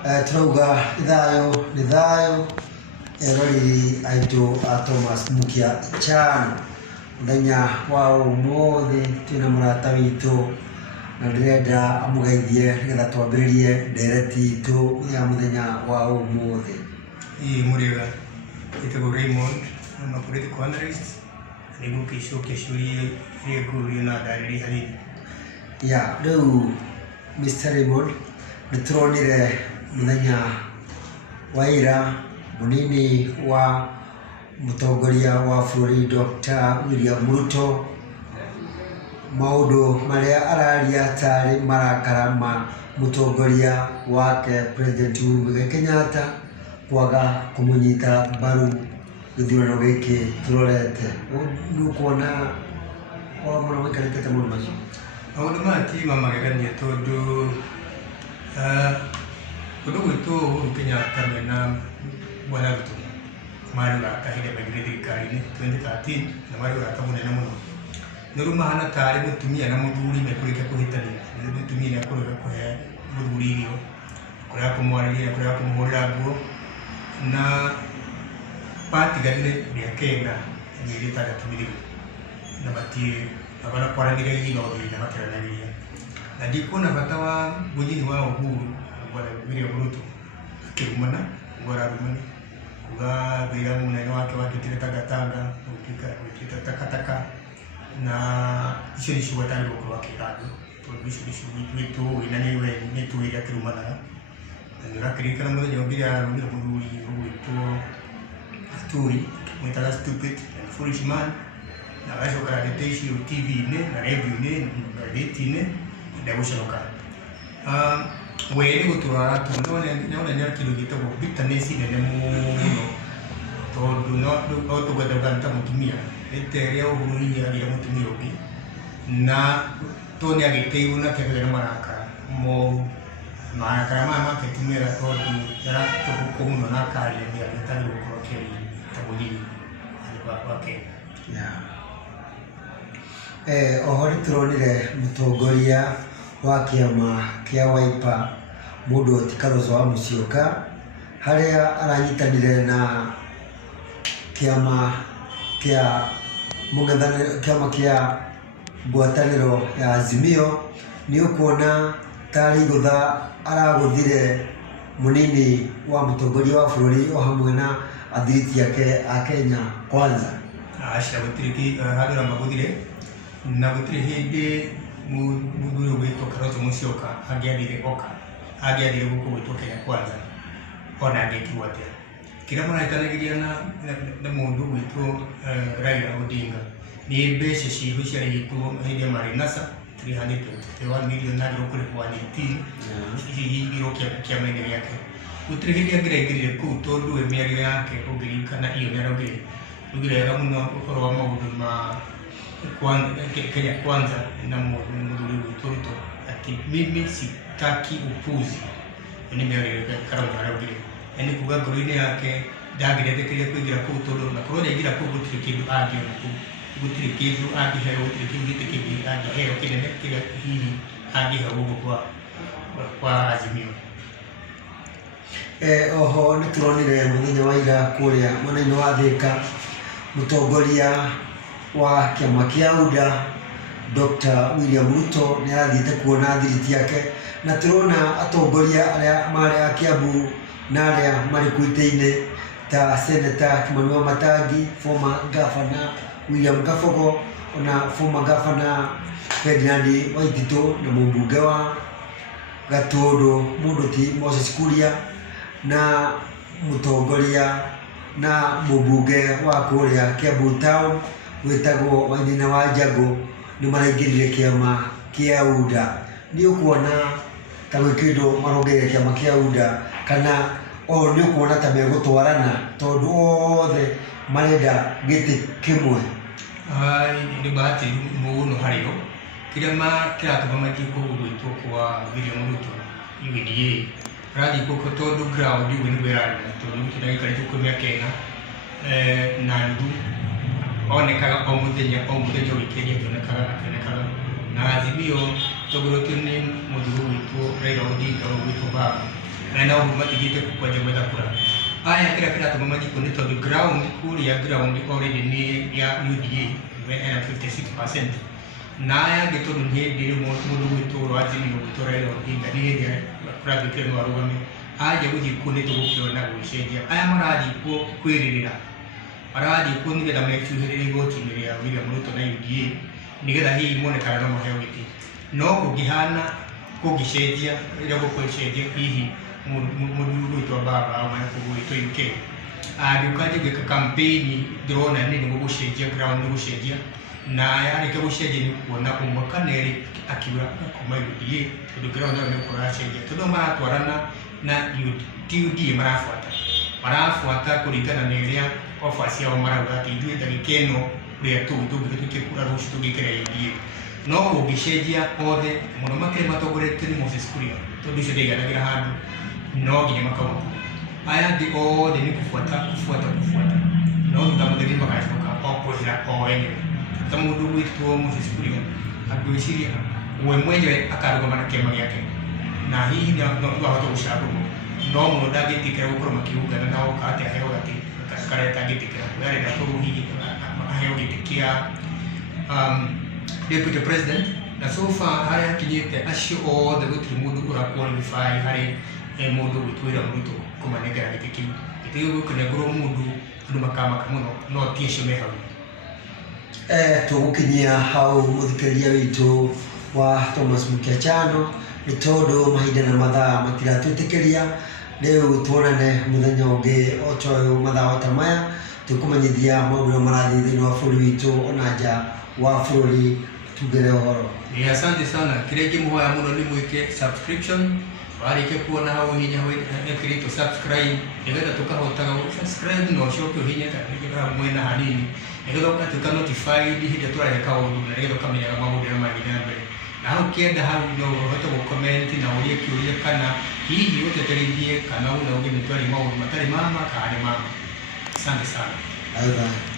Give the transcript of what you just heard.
Turauga nĩ thayũ eroreri aitũ a Thomas Mukia Chan. Mũthenya wa ũmũthĩ twĩna mũrata witũ na ndĩrenda amũgeithie nĩgetha twambĩrĩrie ndereti itũ ya mũthenya wa ũmũthĩ. Mũrĩega gĩtagwo Raymond, I'm a political analyst, nĩguo gĩcokia ciũria iria ngũrio na ndarĩrie hanini. Rĩu Mr. Raymond, nĩtũronire mũthenya wa ira mũnini wa mũtongoria wa bũrũri Dr. William Ruto maũndũ marĩa araria tarĩ marakara ma mũtongoria wake President Uhuru Muigai Kenyatta kwaga kũmũnyita mbaru gĩthurano gĩkĩ tũrorete. Nĩũkuona o mũno maikarĩte ta mũno macio? Maũndũ maya ti mamagegania tondũ ũndũ gwitũ Uhuru Kenyatta mena Bwana Ruto marĩ ũrata hĩndĩ maingĩrire thirikari-inĩ 2013 na marĩ ũrata mũnene mũno. Nĩ rĩu mahana tarĩ mũtumia na mũthuri mekũrĩkia kũhĩtania. Mũtumia nĩekũrega kũhe mũthuri irio, kũrega kũmwarĩria, kũrega kũmũhũrĩra nguo, na batiganire mĩaka ĩna mĩeri ĩtandatũ mĩthiru na mabana kwaranĩria igotho-inĩ materanagĩria. Na ndikuona bata wa mũnyinyi wa Uhuru Bwana William Ruto akĩrumana ũguo ararumana kuga wĩra mũnene wake watuĩkire tangatanga gũtuĩka takataka, na icio nĩcio gwetanĩrwo gũkorwo akĩra andũ tondũ icio nĩcio nĩtũĩ na nĩtũĩ ũrĩa akĩrumanaga. Na nĩũrakĩririkana mũthenya ũngĩ rĩrĩa ararumire mũthuri ũgwĩtwo Aturi akĩmwĩtaga stupid and foolish man, na agacoka arĩte icio TV-inĩ na radio-inĩ na ngathĩti-inĩ ndegũconoka. We nĩ gũtũra aratũra nĩona nĩakĩndũ gĩtagwo bitterness nene mũno tondũ no tũgwethaga ta mũtumia rĩta rĩa Uhuru hihi agĩra mũtumia ũngĩ na tondũ nĩagĩteirwo na kĩagĩra na marakara moru. Marakara maya makĩtumĩra tondũ yaratũkũ mũno na akaria nĩagĩtarĩ gũkorwo akĩaria ta mũnyinyi wa Kenya. Oho nĩtũronire mũtongoria wa kĩama kĩa Wiper mũndũ ti Kalonzo wa Musyoka harĩa aranyitanire na kĩama kĩa ngwatanĩro ya Azimio. Nĩũkuona tarĩ igũtha aragũthire mũnini wa mũtongoria wa bũrũri o hamwe na athiriti yake a Kenya Kwanza. Aca gũtirĩ handũ ramagũthire na gũtirĩ hĩndĩ mũthuri ũgwĩtwo Kalonzo Musyoka angĩathire gũkũ gwĩtwo Kenya Kwanza ona angĩkirwo atĩa. Kĩrĩa marahĩtanagĩria na mũndũ ũgwĩtwo Raila Odinga nĩ mbeca ciihu ciarĩhĩtwo hĩndĩ ya marĩ NASA 321 million na ngĩrwo kũrĩhwo 118 cihingirwo kĩama-inĩ gĩake. Gũtirĩ hĩndĩ angĩraingĩrire kũu tondũ we mĩario yake ũngĩririkana iyo nĩaraugire wega mũno ũhoro wa maũndũ ma Kenya Kwanza na mũthuri witũ Ruto ati mimi sitaki upuzi. Nĩ mĩario Kalonzo araugire, nĩ kuga ngoro-inĩ yake ndangĩretĩkĩria kũingĩra kũu tondũ na korwo nĩaingĩra kũu gũtirĩ kĩndũ angĩona kũu, gũtirĩ kĩndũ angĩheo, gũtirĩ kĩndũ gĩtĩ kĩngĩ angĩheo kĩnene kĩrĩa hihi angĩheo gũkũ kwa Azimio. Oho nĩtũronire mũthenya wa ira kũrĩa mwena-inĩ wa Thĩka mũtongoria wa kĩama kĩa UDA Dr. William Ruto nĩarathiĩte kuona thiriti yake, na tũrona atongoria arĩa marĩ a Kiambu na arĩa marĩ kuo itĩ-inĩ ta Senator Kimani Wamatangi, former governor William Kabogo, ona former governor Ferdinand Waititũ na mũmbunge wa Gatũndũ Mũndũti Moses Kuria na mũtongoria na mũmbunge wa kũrĩa Kiambu Town wĩtagwo Wainaina wa Njagũ nĩmaraingĩrire kĩama kĩa UDA. Nĩũkuona ta gwĩ kĩndũ marongeire kĩama kĩa UDA kana o nĩũkuona ta megũtwarana tondũ othe marenda gĩtĩ kĩmwe? Nĩ bahati mũno harĩo. Kĩrĩa kĩratũma maingĩ kũu gwĩtwo kwa William Ruto UDA rathiĩ kũkũ tondũ ground ũguo nĩguo ĩrarĩra tondũ Ruto nĩagĩikarĩte kũu mĩaka ĩna na nuthu onekaga o mũthenya wikendi akĩonekaga na Azimio tũgũrũtio nĩ mũthuri witũ Raila Odinga witũ baba na nao matigite kwa jambo kura aya kira kira tumamanyi kundi to ground kuri ya ground already ni ya UDA na 56% na aya gitu ni dire mudu witu rwazini no gutorera ohinga ni ya private kire no arugame aje guji kundi to gukiona gushedia aya maradi ko kwiririra maradi ko ni geda mechuhirire gotini ya William Ruto na UDA ni geda hii monekana no maheo giti no kugihana kugishedia ira gukoshedia hihi mudu witu baba au mwana witu UK dukaje geka campaign drone nini gugushedia ground gugushedia na yari ke gushedia ni kuona umwakaneri akiwa kuma UDA to ground no kurashedia to mara twarana na UDA marafuata kulingana na ile ofasi yao mara gati juu ndagikeno ria tu tukikura rushu tugikira UDA no kugishedia othe muno makere matogorete ni Moses Kuria to bisho ndeganagira handu no ginya makao aya ndi o de ni kufuata no ndamudiri makashoka opposite o enyewe tamudu witu Moses Kuria agwisiria uwe mwenyewe akaruga mana kema yake na hii ndio watu ushago no muno dagitikira gukora makiuga na nao kate aheho gati kareta gitikira yare na to hii aheho gitikia Deputy President na so far haya kinyete ashi all the good mudu ura qualify hari mudu witwira mudu kumanega gitiki itiyo kuna gro mudu nduma kama kamuno no tisho mehawi tugukinyia hau muthikiriria witu wa Thomas Mukiachano ni tondu mahinda na mathaa matiratwitikiria riu tuonane muthenya ungi otoyo mathaa otamaya tukumanyithia maundu marathi thiini wa bũrũri witu ona nja wa bũrũri tugere uhoro. Asante sana kireki muhoya muno ni mwike subscription warike kuona hau hinya kirito subscribe egeta tukahotaga subscribe no shoke hinya ka mwena hanini egeta ukatuka notified hide turareka undu na egeta kamenya maundu ya magina mbere na hau kienda hau no hoto go comment na urie kiuria kana hihi utetereithie kana una ugeni twari maundu matari mama kana mama. Asante sana. Bye bye.